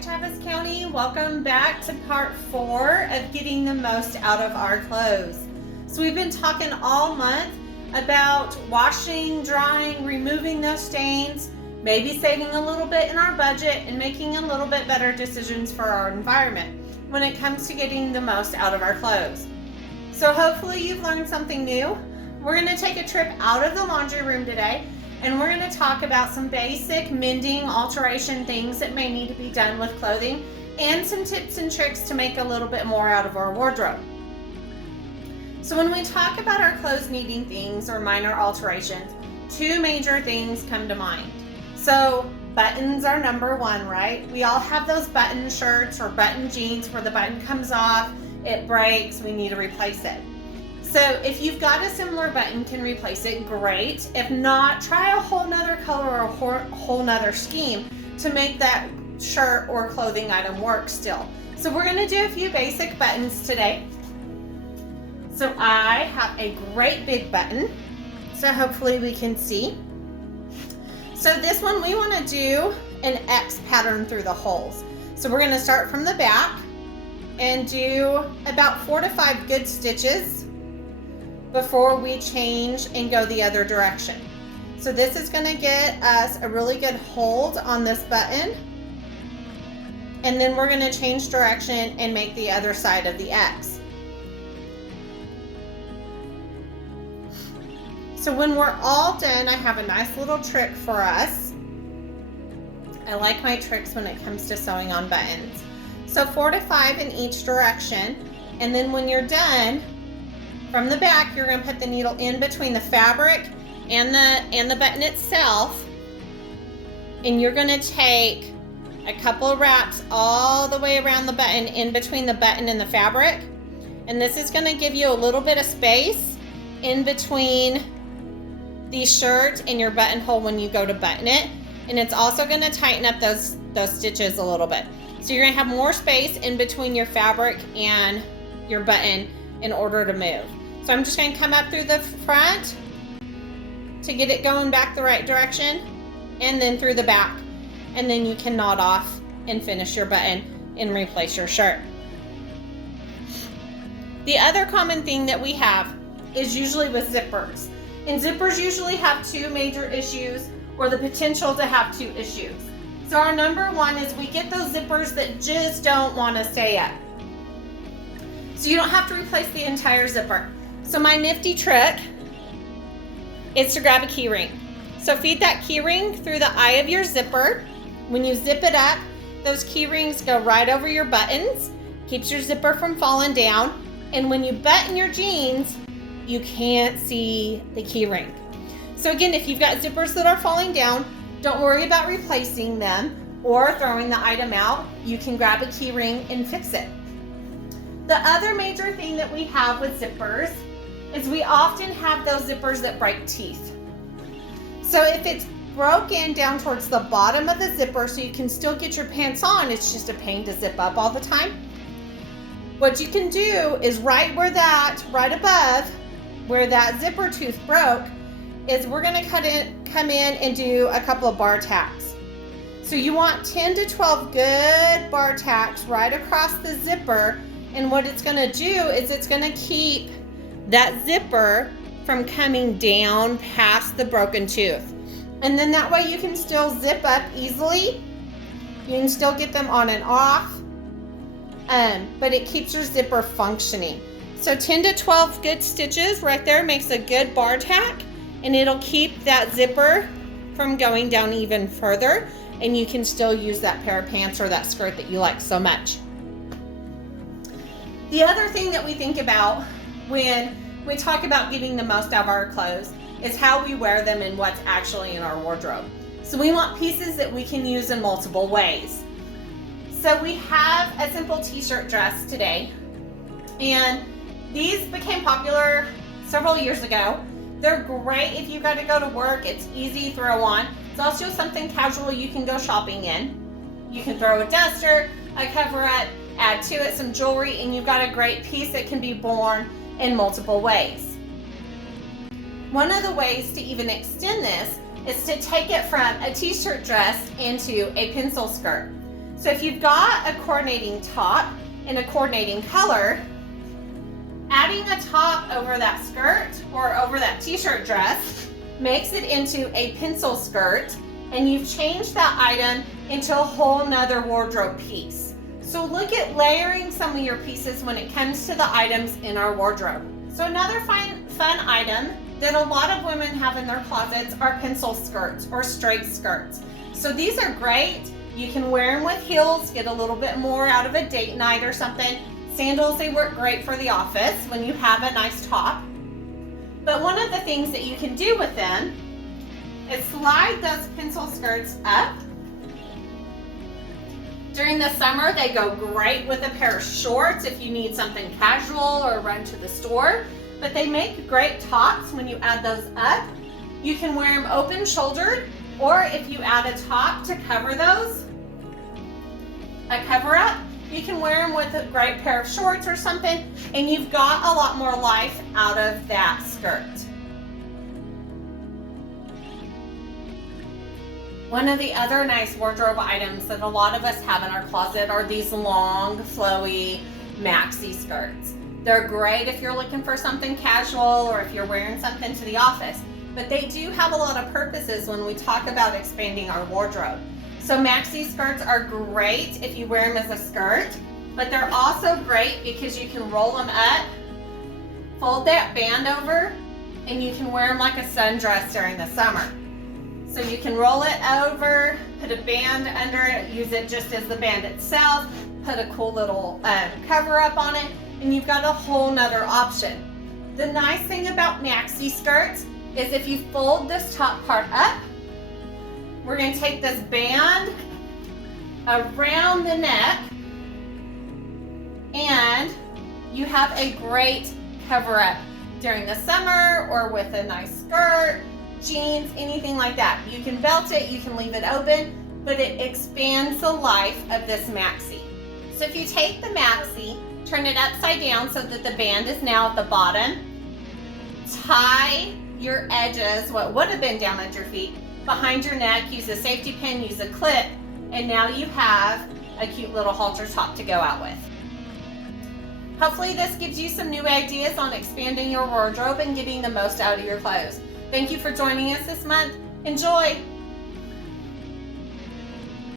right, Travis County, welcome back to part 4 of getting the most out of our clothes. So we've been talking all month about washing, drying, removing those stains, maybe saving a little bit in our budget and making a little bit better decisions for our environment when it comes to getting the most out of our clothes. So hopefully you've learned something new. We're going to take a trip out of the laundry room today, and we're going to talk about some basic mending, alteration things that may need to be done with clothing, and some tips and tricks to make a little bit more out of our wardrobe. So when we talk about our clothes needing things or minor alterations, 2 major things come to mind. So buttons are number 1, right? We all have those button shirts or button jeans where the button comes off, it breaks, we need to replace it. So if you've got a similar button, can replace it, great. If not, try a whole nother color or a whole nother scheme to make that shirt or clothing item work still. So we're gonna do a few basic buttons today. So I have a great big button, so hopefully we can see. So this one, we wanna do an X pattern through the holes. So we're gonna start from the back and do about 4 to 5 good stitches before we change and go the other direction. So this is going to get us a really good hold on this button, and then we're going to change direction and make the other side of the X. So when we're all done, I have a nice little trick for us. I like my tricks when it comes to sewing on buttons. So 4 to 5 in each direction, and then when you're done, from the back, you're going to put the needle in between the fabric and the button itself, and you're going to take a couple of wraps all the way around the button in between the button and the fabric, and this is going to give you a little bit of space in between the shirt and your buttonhole when you go to button it, and it's also going to tighten up those stitches a little bit. So you're going to have more space in between your fabric and your button in order to move. So I'm just going to come up through the front to get it going back the right direction, and then through the back, and then you can knot off and finish your button and replace your shirt. The other common thing that we have is usually with zippers, and zippers usually have 2 major issues or the potential to have 2 issues. So our number 1 is we get those zippers that just don't want to stay up. So you don't have to replace the entire zipper. So my nifty trick is to grab a key ring. So feed that key ring through the eye of your zipper. When you zip it up, those key rings go right over your buttons, keeps your zipper from falling down. And when you button your jeans, you can't see the key ring. So again, if you've got zippers that are falling down, don't worry about replacing them or throwing the item out. You can grab a key ring and fix it. The other major thing that we have with zippers is we often have those zippers that break teeth. So if it's broken down towards the bottom of the zipper so you can still get your pants on, it's just a pain to zip up all the time. What you can do is right above where that zipper tooth broke, is we're going to come in and do a couple of bar tacks. So you want 10 to 12 good bar tacks right across the zipper. And what it's going to do is it's going to keep that zipper from coming down past the broken tooth. And then that way you can still zip up easily. You can still get them on and off, but it keeps your zipper functioning. So 10 to 12 good stitches right there makes a good bar tack, and it'll keep that zipper from going down even further, and you can still use that pair of pants or that skirt that you like so much. The other thing that we think about when we talk about getting the most out of our clothes is how we wear them and what's actually in our wardrobe. So we want pieces that we can use in multiple ways. So we have a simple t-shirt dress today, and these became popular several years ago. They're great if you've got to go to work. It's easy to throw on. It's also something casual you can go shopping in. You can throw a duster, a cover-up, add to it some jewelry, and you've got a great piece that can be worn in multiple ways. One of the ways to even extend this is to take it from a t-shirt dress into a pencil skirt. So if you've got a coordinating top in a coordinating color, adding a top over that skirt or over that t-shirt dress makes it into a pencil skirt, and you've changed that item into a whole nother wardrobe piece. So look at layering some of your pieces when it comes to the items in our wardrobe. So another fun item that a lot of women have in their closets are pencil skirts or straight skirts. So these are great. You can wear them with heels, get a little bit more out of a date night or something. Sandals, they work great for the office when you have a nice top. But one of the things that you can do with them is slide those pencil skirts up. During the summer, they go great with a pair of shorts if you need something casual or run to the store. But they make great tops when you add those up. You can wear them open shouldered, or if you add a top to cover those, a cover up, you can wear them with a great pair of shorts or something, and you've got a lot more life out of that skirt. One of the other nice wardrobe items that a lot of us have in our closet are these long, flowy maxi skirts. They're great if you're looking for something casual or if you're wearing something to the office, but they do have a lot of purposes when we talk about expanding our wardrobe. So maxi skirts are great if you wear them as a skirt, but they're also great because you can roll them up, fold that band over, and you can wear them like a sundress during the summer. So you can roll it over, put a band under it, use it just as the band itself, put a cool little cover up on it, and you've got a whole nother option. The nice thing about maxi skirts is if you fold this top part up, we're going to take this band around the neck, and you have a great cover up during the summer or with a nice skirt, jeans, anything like that. You can belt it, you can leave it open, but it expands the life of this maxi. So if you take the maxi, turn it upside down so that the band is now at the bottom, tie your edges, what would have been down at your feet, behind your neck, use a safety pin, use a clip, and now you have a cute little halter top to go out with. Hopefully this gives you some new ideas on expanding your wardrobe and getting the most out of your clothes. Thank you for joining us this month. Enjoy!